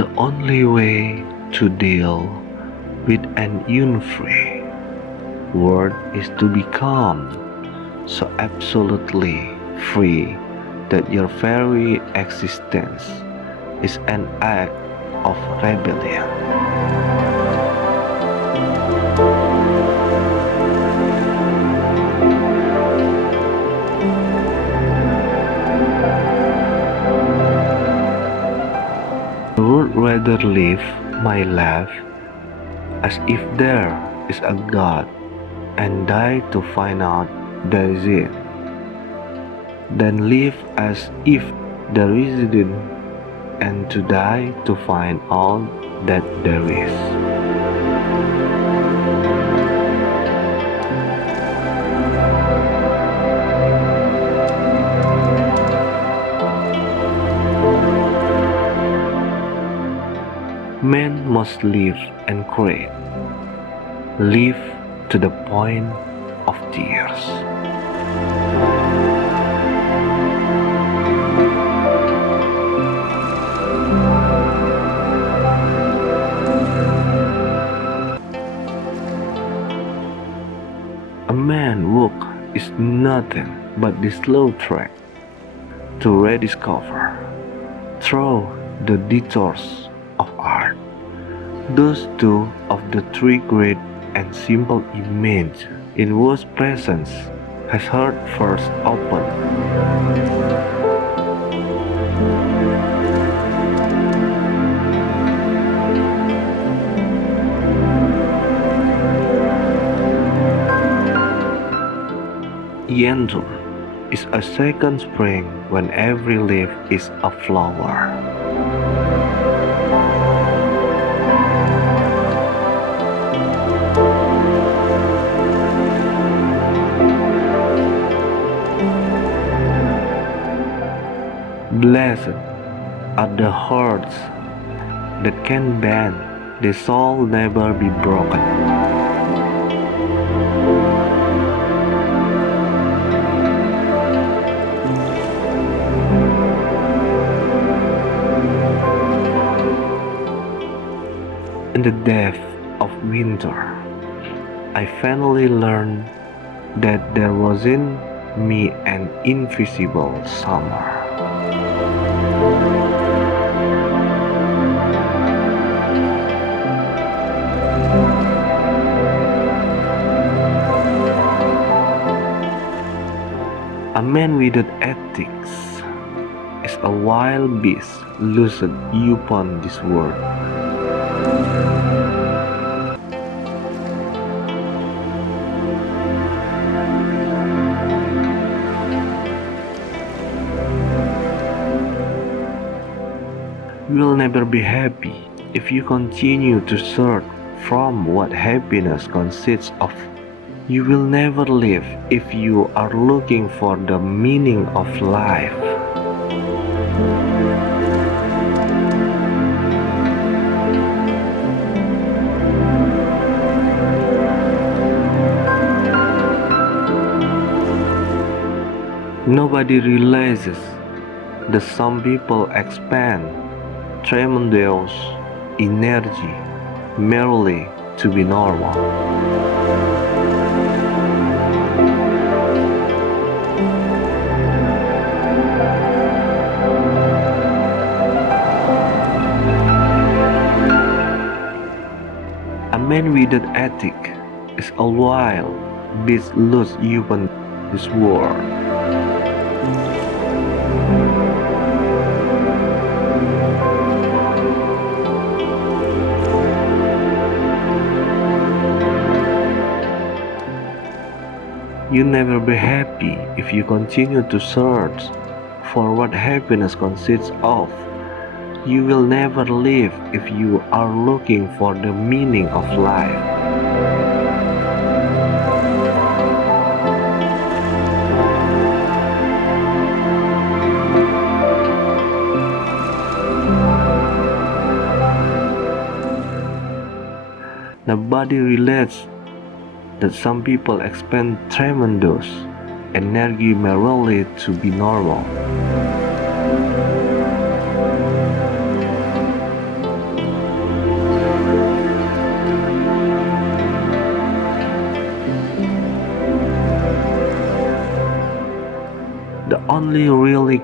The only way to deal with an unfree world is to become so absolutely free that your very existence is an act of rebellion. I would rather live my life as if there is a God and die to find out there is it, than live as if there isn't and to die to find all that there is. Man must live and create, live to the point of tears. A man's work is nothing but the slow trek to rediscover, through the detours of art, those two of the three great and simple images in whose presence has heart first opened. Yentum is a second spring when every leaf is a flower. Blessed are the hearts that can bend, the soul never be broken. In the depth of winter, I finally learned that there was in me an invisible summer. A man without ethics is a wild beast loosed upon this world. You will never be happy if you continue to search from what happiness consists of. You will never live if you are looking for the meaning of life. Nobody realizes that some people expend tremendous energy merely to be normal. A man without ethic is a wild beast loose upon this world. You'll never be happy if you continue to search for what happiness consists of. You will never live if you are looking for the meaning of life. Nobody relates that some people expend tremendous energy merely to be normal.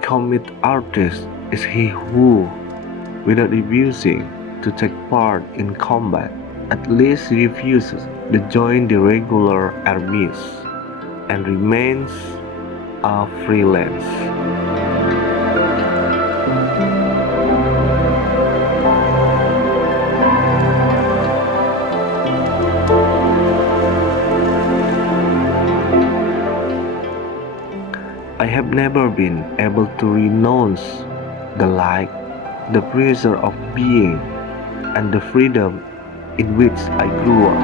commit artist is he who, without refusing to take part in combat, at least refuses to join the regular armies and remains a freelance. I have never been able to renounce the light, the pressure of being, and the freedom in which I grew up.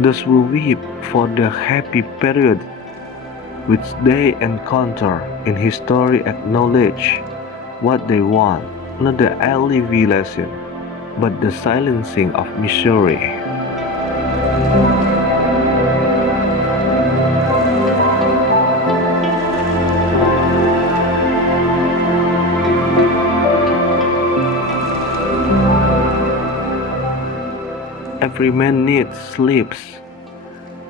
Those who weep for the happy period which they encounter in history acknowledge what they want, not the alleviation, but the silencing of misery. Every man needs sleeps,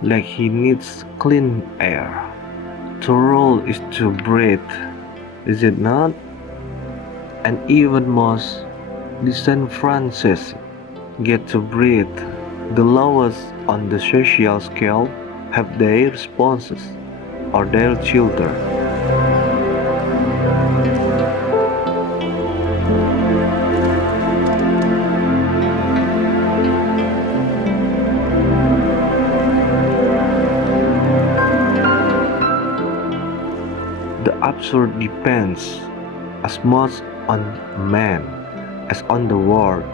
like he needs clean air. To rule is to breathe, is it not? And even most disenfranchised get to breathe. The lowest on the social scale have their spouses or their children. The absurd depends as much on man as on the world.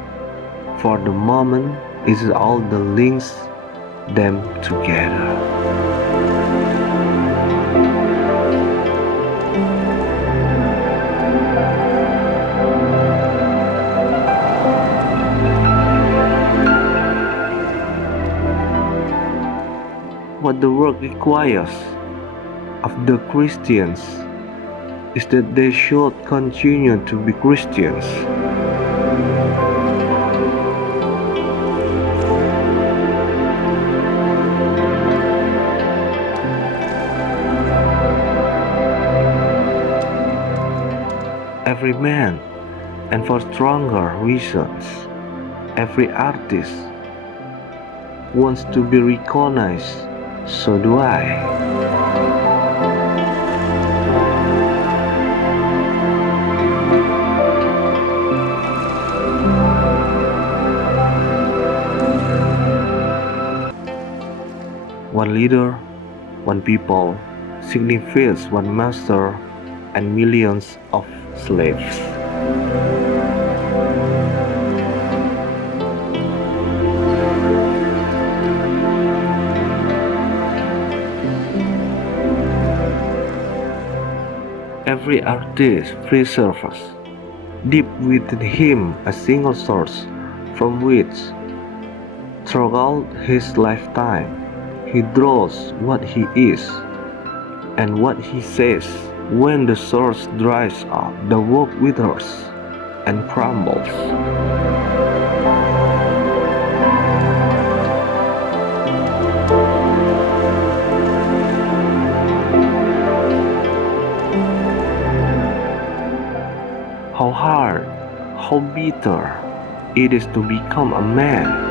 For the moment, it is all that links them together. What the world requires of the Christians is that they should continue to be Christians. Every man, and for stronger reasons, every artist wants to be recognized, so do I. One leader, one people, signifies one master and millions of slaves. Every artist preserves deep within him a single source from which, throughout his lifetime, he draws what he is and what he says. When the source dries up, the work withers and crumbles. How hard, how bitter it is to become a man.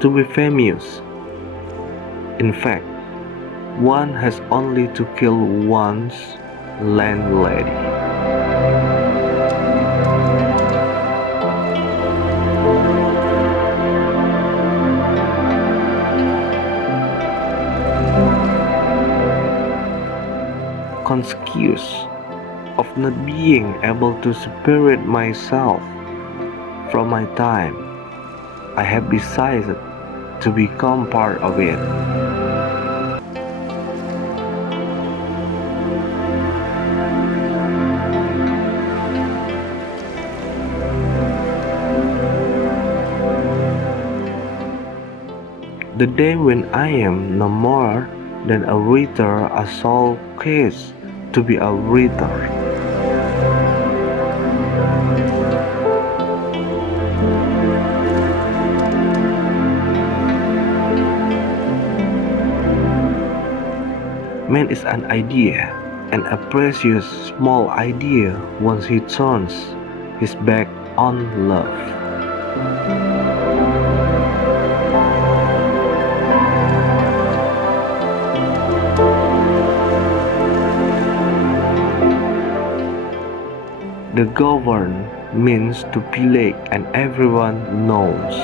To be famous. In fact, one has only to kill one's landlady. Conscious of not being able to separate myself from my time, I have decided to become part of it. The day when I am no more than a reader, a soul ceases to be a reader. Man is an idea, and a precious small idea once he turns his back on love. The governed means to pillage, and everyone knows.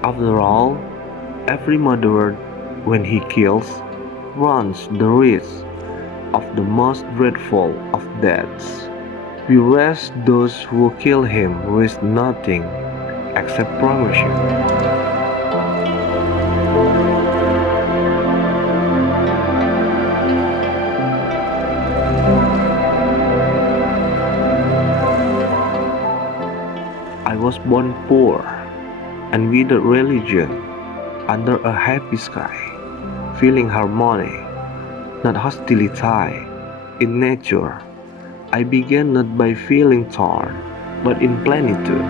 After all, every murderer, when he kills, runs the risk of the most dreadful of deaths, whereas those who kill him risk nothing except promotion. I was born poor and without religion, under a happy sky, feeling harmony, not hostility, in nature. I began not by feeling torn, but in plenitude.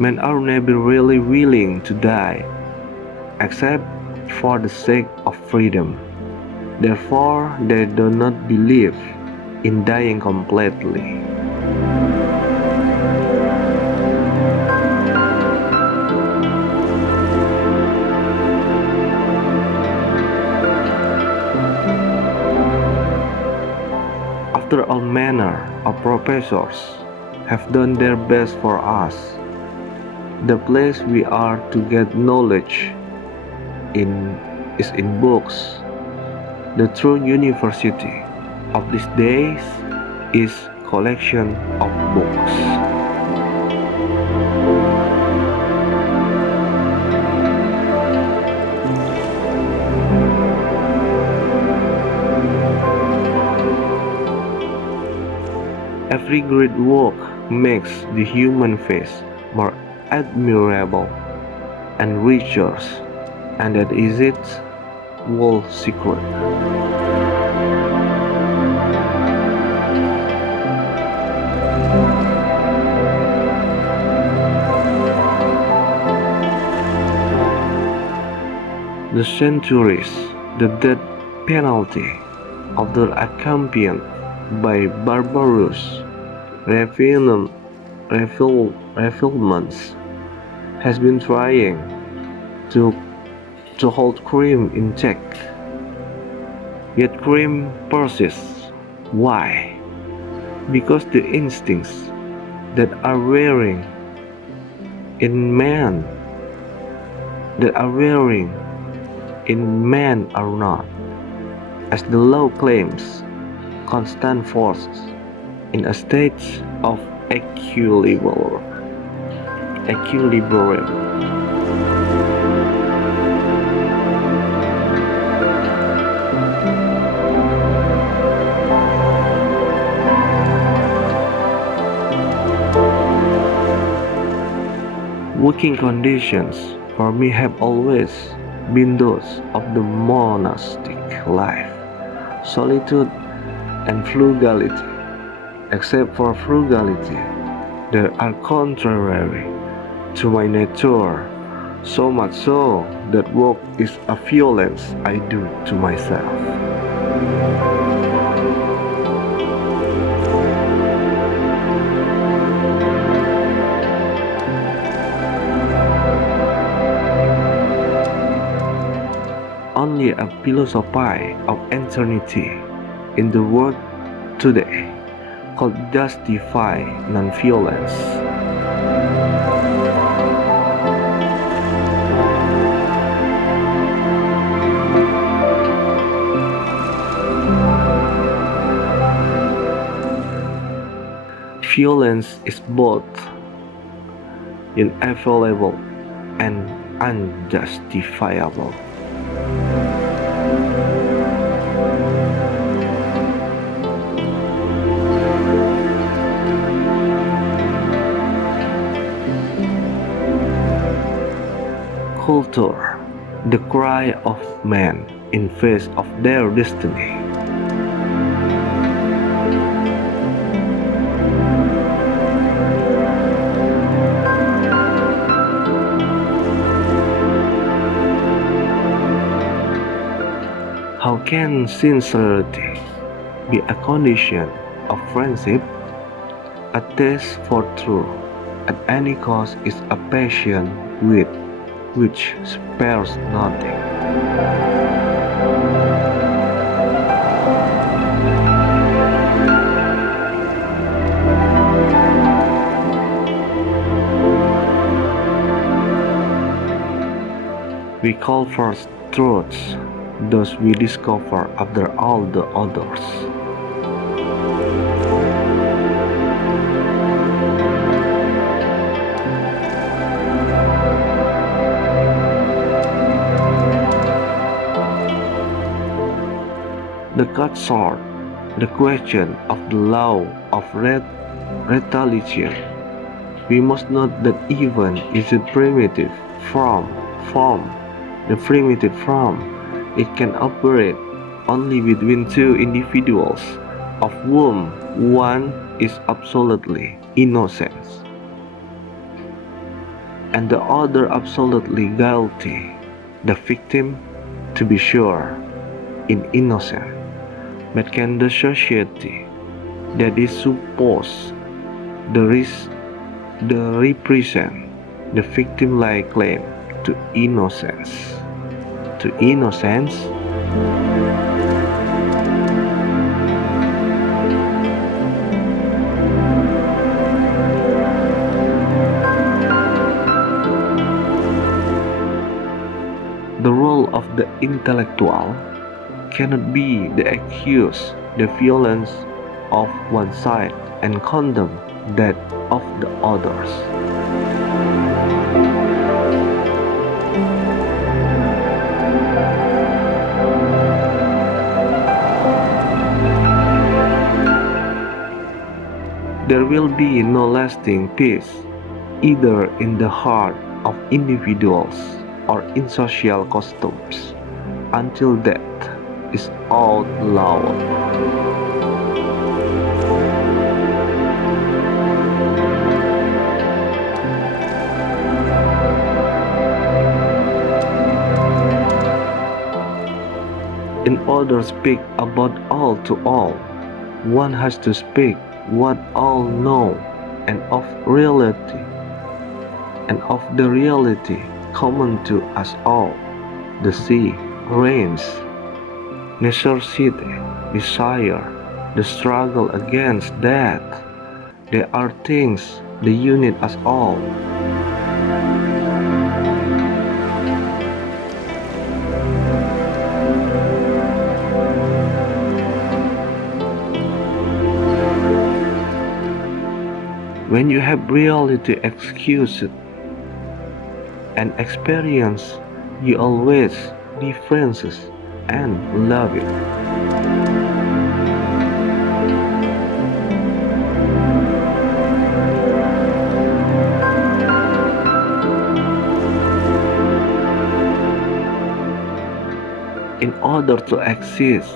Men are never really willing to die, except for the sake of freedom. Therefore, they do not believe in dying completely. After all manner of professors have done their best for us, the place we are to get knowledge is in books. The true university of these days is collection of books. Every great work makes the human face more admirable and richer, and that is its whole secret. The centuries, the death penalty, although accompanied by barbarous refinements, has been trying to hold crime in check. Yet crime persists. Why? Because the instincts that are wearing in man are not, as the law claims, constant forces in a state of equilibrium. Working conditions for me have always been those of the monastic life, solitude and frugality. Except for frugality, they are contrary to my nature, so much so that work is a violence I do to myself. Only a philosophy of eternity in the world today could justify non-violence. Violence is both inevitable and unjustifiable. Culture, the cry of men in face of their destiny. How can sincerity be a condition of friendship? A taste for truth at any cost is a passion which spares nothing. We call first truths, those we discover after all the others. The cut short the question of the law of retaliation. We must note that even if the primitive form, it can operate only between two individuals, of whom one is absolutely innocent and the other absolutely guilty. The victim, to be sure, is innocent, but can the society that is supposed to represent the victim lay claim to innocence? The role of the intellectual cannot be to accuse the violence of one side and condemn that of the others. There will be no lasting peace, either in the heart of individuals or in social customs, until death is outlawed. In order to speak about all to all, one has to speak what all know and of the reality common to us all, the sea, rains, necessity, desire, the struggle against death. They are things that unite us all. When you have reality excused and experience, you always differences and love it. In order to exist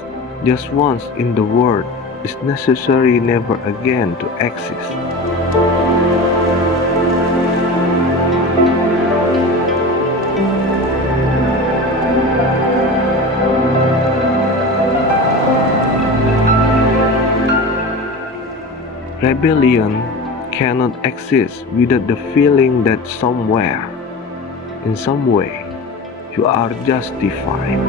just once in the world, is necessary never again to exist. Rebellion cannot exist without the feeling that somewhere, in some way, you are justified.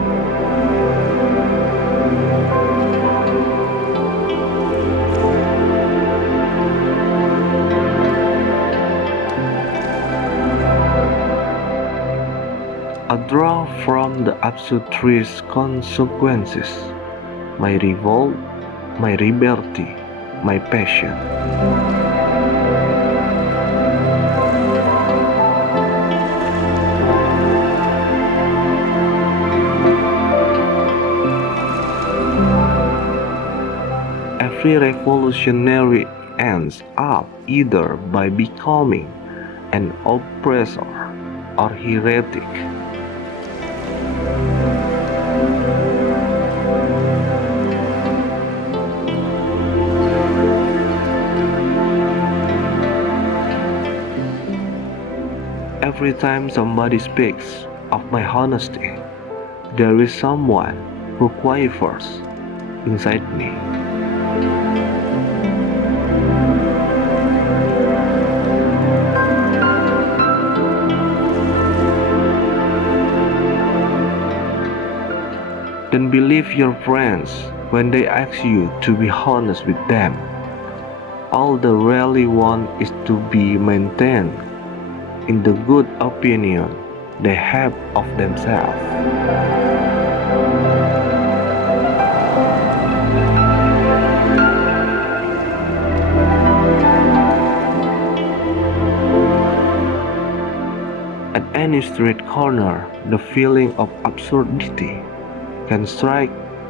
A draw from the abstruse consequences, my revolt, my liberty, my passion. Every revolutionary ends up either by becoming an oppressor or heretic. Every time somebody speaks of my honesty, there is someone who quivers inside me. Then believe your friends when they ask you to be honest with them. All they really want is to be maintained in the good opinion they have of themselves. At any street corner, the feeling of absurdity can strike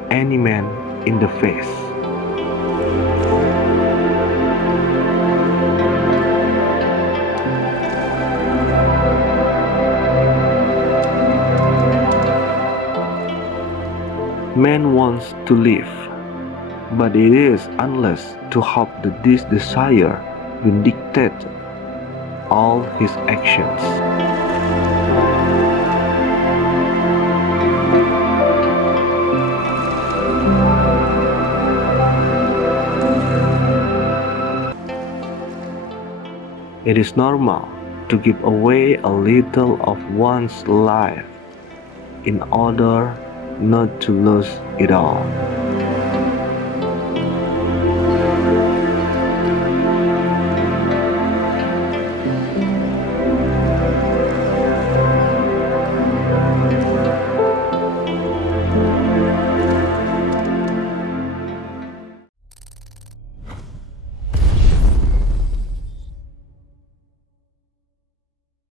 any man in the face. Man wants to live, but it is unless to hope that this desire will dictate all his actions. It is normal to give away a little of one's life in order not to lose it all.